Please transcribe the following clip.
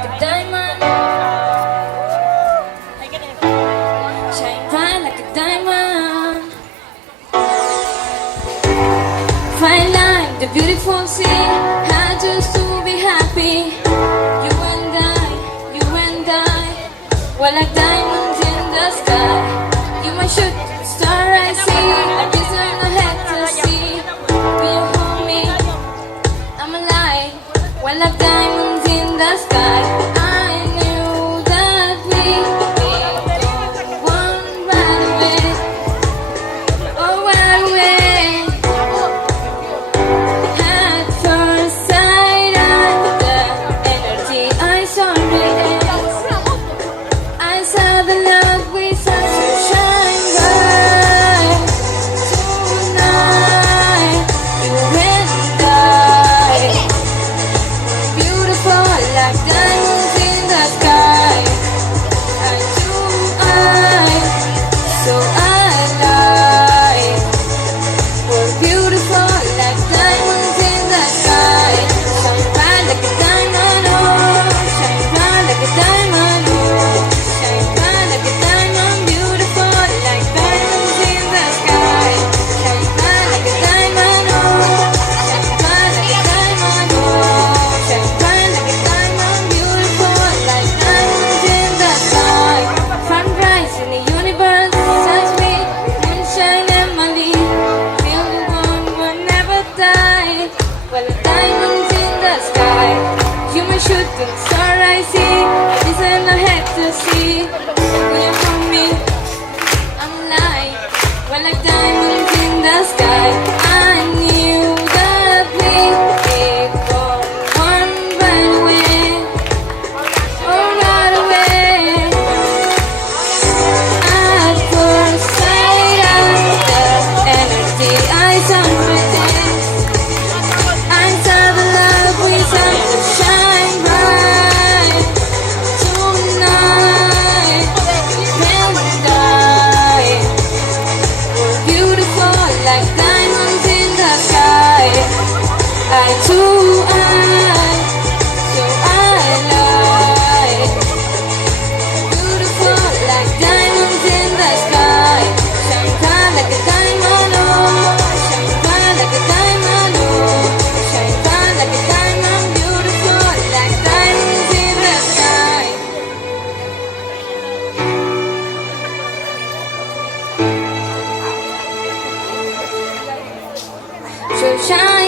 like a diamond. Shine bright like a diamond. Fine line, the beautiful sea. Had just to be happy. You and I, we're like diamonds in the sky. You my shooting star, I see. I deserve my head to see. Will you hold me? I'm alive. We're like diamonds in the sky. I knew that we would go one right away. Oh, right away. At first sight, the energy I saw it. I saw the love we saw to shine bright tonight. You and I, beautiful like diamonds in the sky. Eye to eye, so alive. We're beautiful like diamonds in the sky. Shine bright like a diamond, oh. Shine bright like a diamond, oh. Shine bright like a diamond, beautiful like diamonds in the sky. Shine bright like a diamond, oh. Shine bright like a diamond, oh. Shine bright like a diamond, beautiful like diamonds in the sky. Sunrise in the universe, touch me, moonshine and Mali. Feel the one will never die. Well, the diamonds in the sky. You my shooting star, I see. This and I had to see. Will you from me? I'm alive. Well, like diamonds in the sky. I knew that we would go one right away. Oh, right away. At first sight of the energy I saw within. I saw the love we saw to shine bright tonight. You and I, we're beautiful like diamonds in the sky. Eye to eye, so alive. Beautiful like diamonds in the sky. Shine bright like a diamond, oh. Shine bright like a diamond, oh. Shine bright like a diamond, beautiful like diamonds in the sky. So shine.